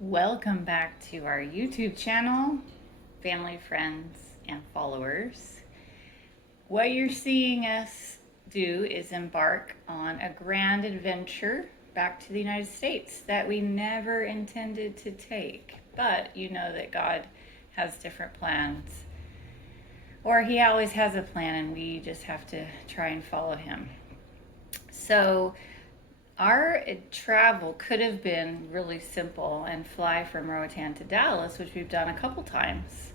Welcome back to our YouTube channel, family, friends, and followers. What you're seeing us do is embark on a grand adventure back to the United States that we never intended to take. But you know that God has different plans, or He always has a plan, and we just have to try and follow Him. So, our travel could have been really simple and fly from Roatan to Dallas, which we've done a couple times.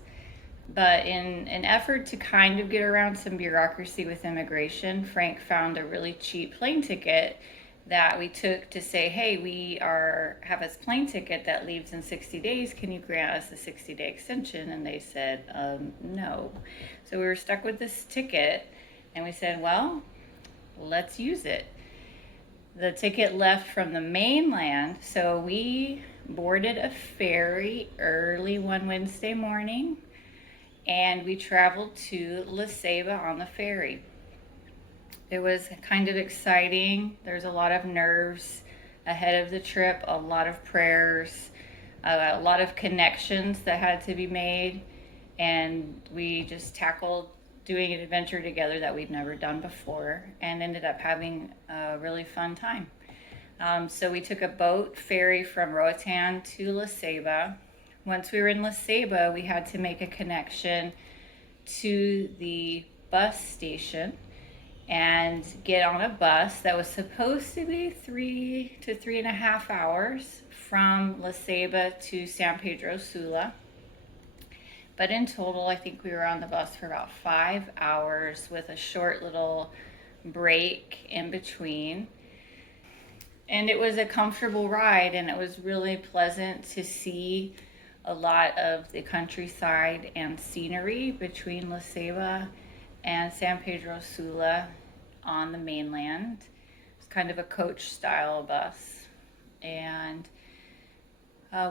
But in an effort to kind of get around some bureaucracy with immigration, Frank found a really cheap plane ticket that we took to say, hey, have a plane ticket that leaves in 60 days. Can you grant us a 60-day extension? And they said, no. So we were stuck with this ticket, and we said, well, let's use it. The ticket left from the mainland, so we boarded a ferry early one Wednesday morning, and we traveled to La Ceiba on the ferry. It was kind of exciting. There's a lot of nerves ahead of the trip, a lot of prayers, a lot of connections that had to be made, and we just tackled doing an adventure together that we'd never done before and ended up having a really fun time. So we took a boat ferry from Roatan to La Ceiba. Once we were in La Ceiba, we had to make a connection to the bus station and get on a bus that was supposed to be 3 to 3.5 hours from La Ceiba to San Pedro Sula. But in total, I think we were on the bus for about 5 hours with a short little break in between. And it was a comfortable ride, and it was really pleasant to see a lot of the countryside and scenery between La Ceiba and San Pedro Sula on the mainland. It's kind of a coach style bus. And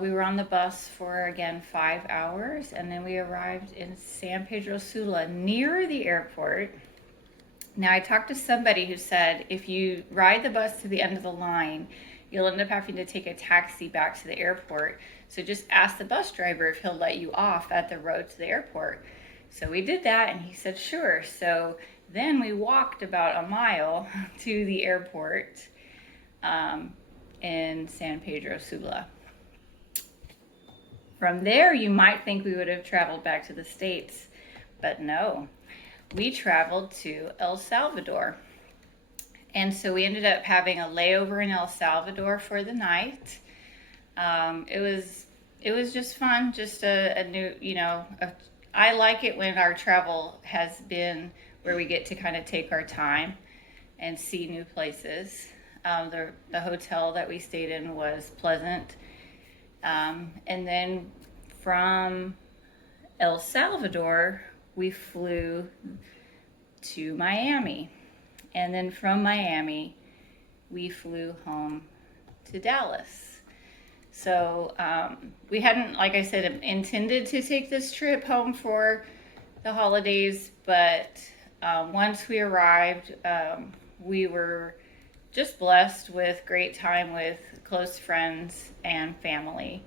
we were on the bus for, again, 5 hours, and then we arrived in San Pedro Sula near the airport. Now, I talked to somebody who said if you ride the bus to the end of the line, you'll end up having to take a taxi back to the airport. So just ask the bus driver if he'll let you off at the road to the airport. So we did that, and he said sure. So then we walked about a mile to the airport in San Pedro Sula. From there, you might think we would have traveled back to the States, but no. We traveled to El Salvador. And so we ended up having a layover in El Salvador for the night. It was just fun, just a new, I like it when our travel has been where we get to kind of take our time and see new places. The hotel that we stayed in was pleasant. And then from El Salvador, we flew to Miami. And then from Miami, we flew home to Dallas. So we hadn't, like I said, intended to take this trip home for the holidays, but once we arrived, we were just blessed with great time with close friends and family.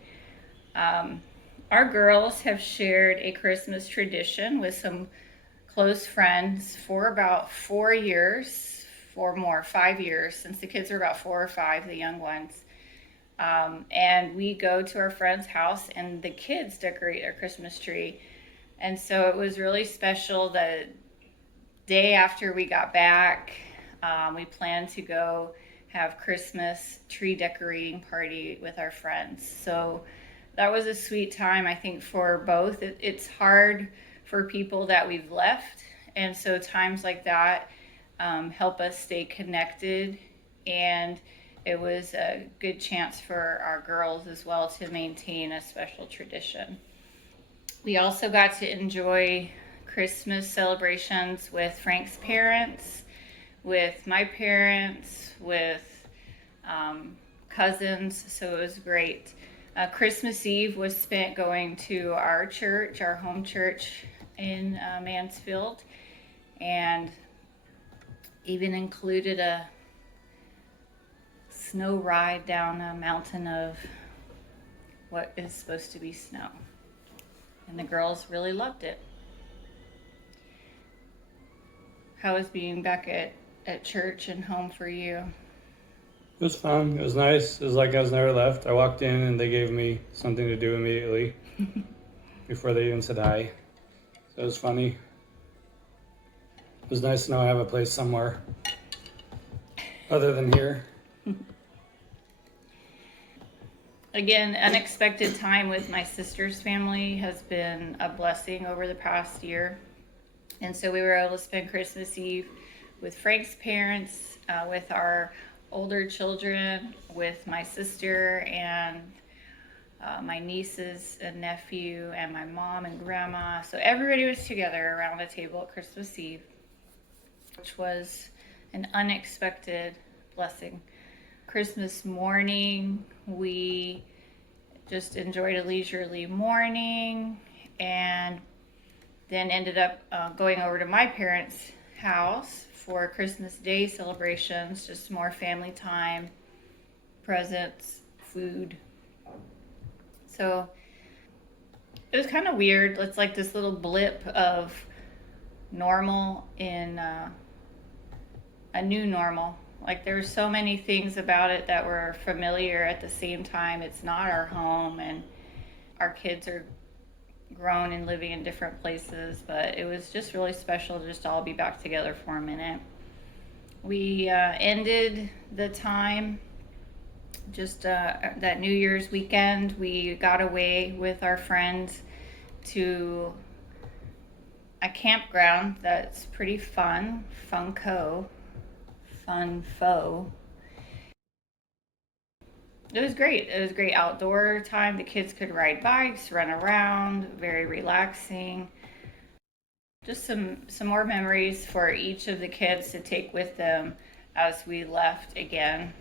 Our girls have shared a Christmas tradition with some close friends for about 4 years, 5 years, since the kids were about 4 or 5, the young ones. And we go to our friend's house, and the kids decorate our Christmas tree. And so it was really special. The day after we got back, we planned to go have Christmas tree decorating party with our friends. So that was a sweet time, I think, for both. It's hard for people that we've left, and so times like that help us stay connected, and it was a good chance for our girls as well to maintain a special tradition. We also got to enjoy Christmas celebrations with Frank's parents, with my parents, with cousins, so it was great. Christmas Eve was spent going to our church, our home church in Mansfield, and even included a snow ride down a mountain of what is supposed to be snow. And the girls really loved it. How was being back at church and home for you? It was fun. It was nice. It was like I was never left. I walked in and they gave me something to do immediately before they even said hi. So it was funny. It was nice to know I have a place somewhere other than here. Again, unexpected time with my sister's family has been a blessing over the past year. And so we were able to spend Christmas Eve with Frank's parents, with our older children, with my sister and my nieces and nephew and my mom and grandma. So everybody was together around the table at Christmas Eve, which was an unexpected blessing. Christmas morning, we just enjoyed a leisurely morning and then ended up going over to my parents' house for Christmas Day celebrations, just more family time, presents, food. So it was kind of weird. It's like this little blip of normal in a new normal. Like there were so many things about it that were familiar at the same time. It's not our home, and our kids are grown and living in different places, but it was just really special to just all be back together for a minute. We ended the time just that New Year's weekend. We got away with our friends to a campground that's pretty fun, Funfo. It was great. It was great outdoor time. The kids could ride bikes, run around, very relaxing. Just some more memories for each of the kids to take with them as we left again.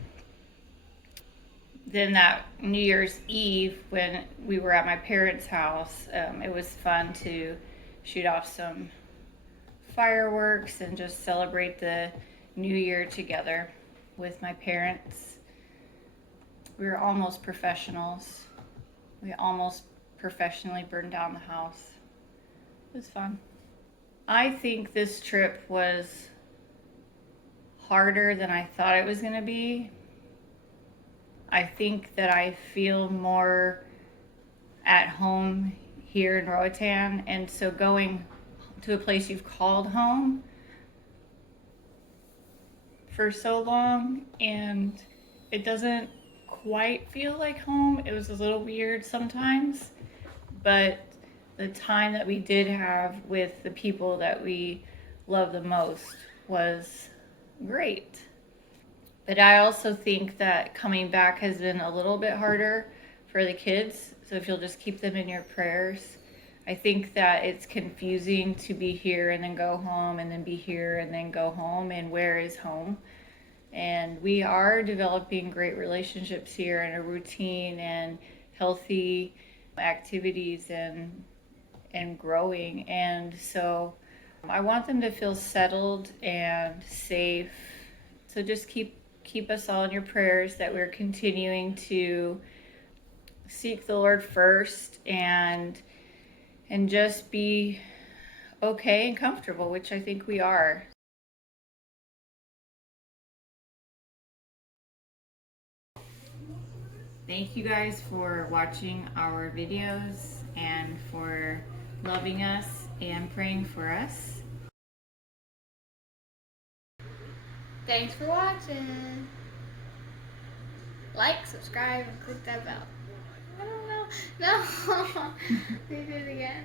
Then that New Year's Eve, when we were at my parents' house, it was fun to shoot off some fireworks and just celebrate the New Year together with my parents. We were almost professionals. We almost professionally burned down the house. It was fun. I think this trip was harder than I thought it was going to be. I think that I feel more at home here in Roatan, and so going to a place you've called home for so long and it doesn't quite feel like home. It was a little weird sometimes, but the time that we did have with the people that we love the most was great. But I also think that coming back has been a little bit harder for the kids. So if you'll just keep them in your prayers. I think that it's confusing to be here and then go home and then be here and then go home, and where is home? And we are developing great relationships here and a routine and healthy activities and growing. And so I want them to feel settled and safe. So just keep us all in your prayers that we're continuing to seek the Lord first and just be okay and comfortable, which I think we are. Thank you guys for watching our videos and for loving us and praying for us. Thanks for watching. Like, subscribe, and click that bell. I don't know. No. We do it again.